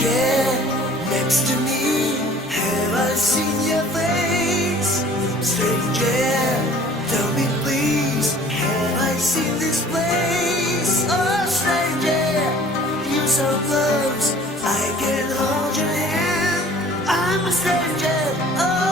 stranger next to me. Have I seen your face? Stranger, tell me please. Have I seen this place? Oh, stranger, you so close. I can hold your hand. I'm a stranger. Oh.